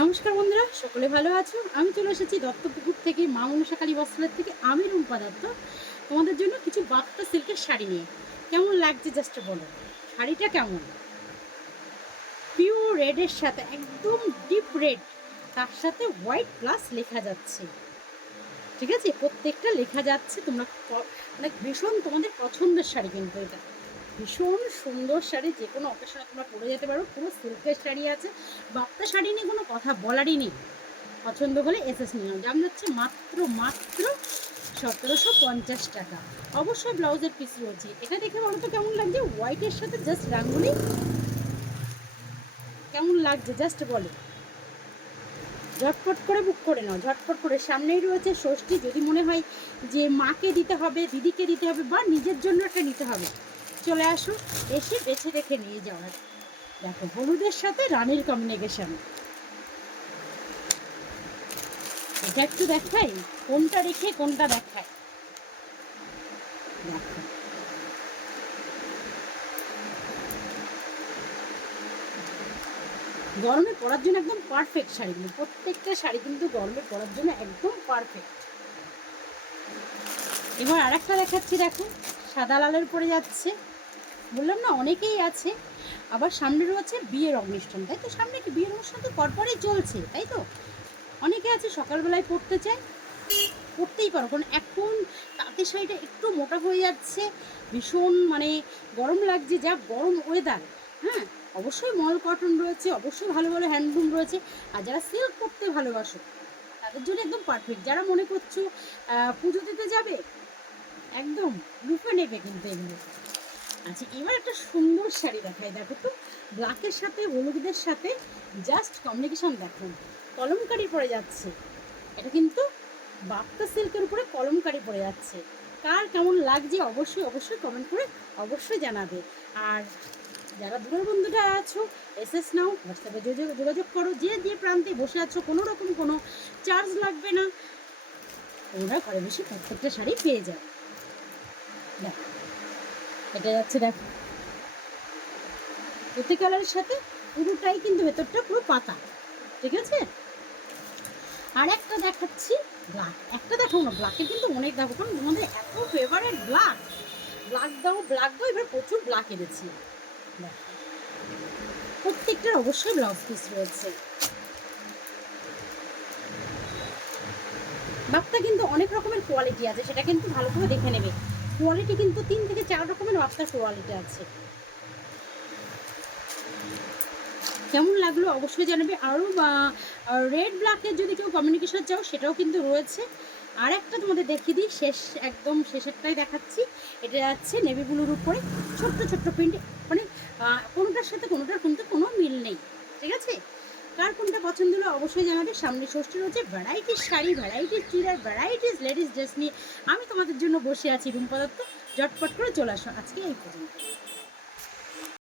নমস্কার বন্ধুরা, সকলে ভালো আছো? আমি চলে এসেছি দত্তপুকুর থেকে, মা মনসা কালী বস্ত্রালয় থেকে। আমি রুম্পা দত্ত তোমাদের জন্য কিছু বাপ্তা সিল্কের শাড়ি নিয়ে। কেমন লাগছে জাস্ট বলো। শাড়িটা কেমন? পিওর রেডের সাথে, একদম ডিপ রেড, তার সাথে হোয়াইট প্লাস লেখা যাচ্ছে। ঠিক আছে, প্রত্যেকটা লেখা যাচ্ছে। তোমরা মানে ভীষণ তোমাদের পছন্দের শাড়ি, কিন্তু এটা ভীষণ সুন্দর শাড়ি। যে কোনো অকেশনে তোমরা পরে যেতে পারো। পুরো সিল্কের শাড়ি আছে, বাপ্তা শাড়ি নিয়ে কোনো কথা বলারই নেই। পছন্দ হলে এসএস নিয়ে নাও। দাম যাচ্ছে মাত্র মাত্র 1750 টাকা। অবশ্যই ব্লাউজের পিস রয়েছে। এটা দেখে বলো তো কেমন লাগছে? হোয়াইটের সাথে জাস্ট রাঙ্গুলি, কেমন লাগছে জাস্ট বলো। ঝটপট করে বুক করে নাও, ঝটপট করে। সামনেই রয়েছে ষষ্ঠী। যদি মনে হয় যে মাকে দিতে হবে, দিদিকে দিতে হবে, বা নিজের জন্য একটা নিতে হবে, চলে আসো, এসে বেছে রেখে নিয়ে যাওয়ার। দেখো, হলুদের সাথে রানীর কম্বিনেশন। এটা একটু দেখাই, কোনটা রেখে কোনটা দেখায়। দেখো, গরমে পরার জন্য একদম পারফেক্ট শাড়িগুলো। প্রত্যেকটা শাড়ি কিন্তু গরমে পরার জন্য একদম পারফেক্ট। এবার আর একটা দেখাচ্ছি, দেখো, সাদা লালের পরে যাচ্ছে। বললাম না, অনেকেই আছে। আবার সামনে রয়েছে বিয়ের অনুষ্ঠান, তাই তো? সামনে কি বিয়ের অনুষ্ঠান? তো পরপরই চলছে, তাই তো? অনেকে আছে সকালবেলায় পড়তে চায়, পড়তেই পারো। কারণ এখন তাঁতের শাড়িটা একটু মোটা হয়ে যাচ্ছে, ভীষণ মানে গরম লাগছে, যা গরম ওয়েদার। হ্যাঁ, অবশ্যই মল কটন রয়েছে, অবশ্যই ভালো ভালো হ্যান্ডলুম রয়েছে। আর যারা সিল্ক পরতে ভালোবাসো তাদের জন্য একদম পারফেক্ট। যারা মনে করছো পুজো দিতে যাবে, একদম লুফে নেবে কিন্তু এগুলো। আচ্ছা, এবার একটা সুন্দর শাড়ি দেখায়। দেখো তো, ব্ল্যাকের সাথে হলুদের সাথে জাস্ট কম্বিনেশন দেখুন, কলমকারি পরে যাচ্ছে। এটা কিন্তু বাপ্তা সিল্কের উপরে কলমকারি পড়ে যাচ্ছে। কার কেমন লাগছে অবশ্যই অবশ্যই কমেন্ট করে অবশ্যই জানাবে। আর যারা দূরের বন্ধুরা আছো, এসএস নাও, হোয়াটসঅ্যাপে যোগাযোগ করো। যে যে প্রান্তে বসে আছো, কোনো রকম কোনো চার্জ লাগবে না, তোমরা ঘরে বসে প্রত্যেকটা শাড়ি পেয়ে যাবে। দেখো, এটা যাচ্ছে, দেখো, ধুতি কালারের সাথে পুরোটাই কিন্তু ভেতরটা পুরো পাতা। ঠিক আছে, আর একটা দেখাচ্ছি ব্ল্যাক। একটা দেখো না, ব্ল্যাকের কিন্তু অনেক দেখো, কারণ তোমাদের এত ফেভারেট ব্ল্যাক। ব্ল্যাক দাও, ব্ল্যাক দাও, এবার প্রচুর ব্ল্যাক এনেছি। প্রত্যেকটার অবশ্যই ব্লাউজ পিস রয়েছে। বাপ্তা কিন্তু অনেক রকমের কোয়ালিটি আছে, সেটা কিন্তু ভালো করে দেখে নেবে। কোয়ালিটি কিন্তু 3 থেকে 4 রকমের বাপ্তার কোয়ালিটি আছে। কেমন লাগলো অবশ্যই জানাবে। আরও রেড ব্ল্যাকের যদি কেউ কমিউনিকেশন চাও, সেটাও কিন্তু রয়েছে। আর একটা তোমাদের দেখিয়ে দিই, একদম শেষেরটাই দেখাচ্ছি। এটা যাচ্ছে নেভি ব্লুর উপরে ছোট্ট ছোট্ট প্রিন্ট, মানে কোনোটার সাথে কোনোটার কিন্তু কোনো মিল নেই। ঠিক আছে, কার কোনটা পছন্দ হলো অবশ্যই জানাবে। সামনে ষষ্ঠী রয়েছে, varieties sari, varieties churidar, varieties ladies dress নিয়ে আমি তোমাদের জন্য বসে আছি। রুম্পা দত্ত, ঝটপট করে চলে আসো। আজকে এই পর্যন্ত।